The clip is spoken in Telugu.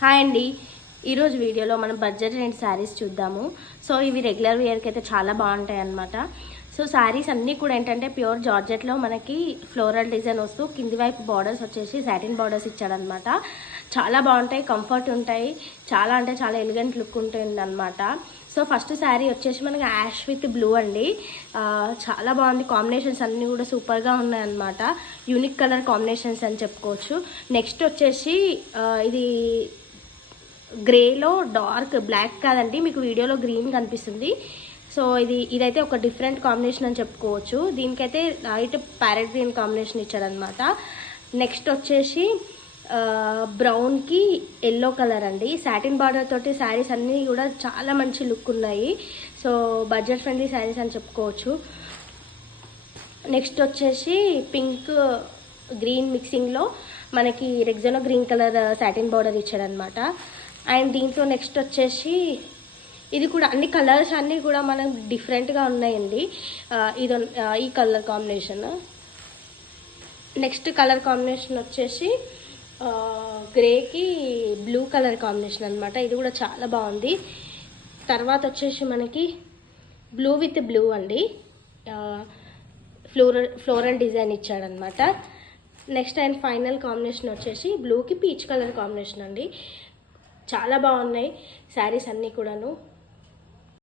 హాయ్ అండి. ఈరోజు వీడియోలో మనం బడ్జెట్ రెంట్ శారీస్ చూద్దాము. సో ఇవి రెగ్యులర్ వేర్కి అయితే చాలా బాగుంటాయి అన్నమాట. సో శారీస్ అన్నీ కూడా ఏంటంటే ప్యూర్ జార్జెట్లో మనకి ఫ్లోరల్ డిజైన్ వస్తూ కింది వైపు బార్డర్స్ వచ్చేసి సాటిన్ బార్డర్స్ ఇచ్చాడనమాట. చాలా బాగుంటాయి, కంఫర్ట్ ఉంటాయి, చాలా అంటే చాలా ఎలిగెంట్ లుక్ ఉంటుంది అనమాట. సో ఫస్ట్ శారీ వచ్చేసి మనకి యాష్ విత్ బ్లూ అండి. చాలా బాగుంది, కాంబినేషన్స్ అన్నీ కూడా సూపర్గా ఉన్నాయన్నమాట. యూనిక్ కలర్ కాంబినేషన్స్ అని చెప్పుకోవచ్చు. నెక్స్ట్ వచ్చేసి ఇది గ్రేలో డార్క్ బ్లాక్ కాదండి, మీకు వీడియోలో గ్రీన్ కనిపిస్తుంది. సో ఇదైతే ఒక డిఫరెంట్ కాంబినేషన్ అని చెప్పుకోవచ్చు. దీనికైతే లైట్ ప్యారెట్ గ్రీన్ కాంబినేషన్ ఇచ్చాడనమాట. నెక్స్ట్ వచ్చేసి బ్రౌన్కి ఎల్లో కలర్ అండి. సాటిన్ బార్డర్ తోటి శారీస్ అన్నీ కూడా చాలా మంచి లుక్ ఉన్నాయి. సో బడ్జెట్ ఫ్రెండ్లీ శారీస్ అని చెప్పుకోవచ్చు. నెక్స్ట్ వచ్చేసి పింక్ గ్రీన్ మిక్సింగ్లో మనకి రెగ్జానో గ్రీన్ కలర్ సాటిన్ బార్డర్ ఇచ్చాడనమాట. అండ్ దీంట్లో నెక్స్ట్ వచ్చేసి ఇది కూడా అన్ని కలర్స్ అన్నీ కూడా మనకు డిఫరెంట్గా ఉన్నాయండి. ఈ colour combination. Next colour combination వచ్చేసి గ్రేకి బ్లూ కలర్ కాంబినేషన్ అనమాట. ఇది కూడా చాలా బాగుంది. తర్వాత వచ్చేసి మనకి బ్లూ విత్ బ్లూ అండి, ఫ్లోరల్ డిజైన్ ఇచ్చాడనమాట. నెక్స్ట్ అండ్ ఫైనల్ కాంబినేషన్ వచ్చేసి బ్లూకి పీచ్ కలర్ కాంబినేషన్ అండి. చాలా బాగున్నాయి శారీస్ అన్నీ కూడాను.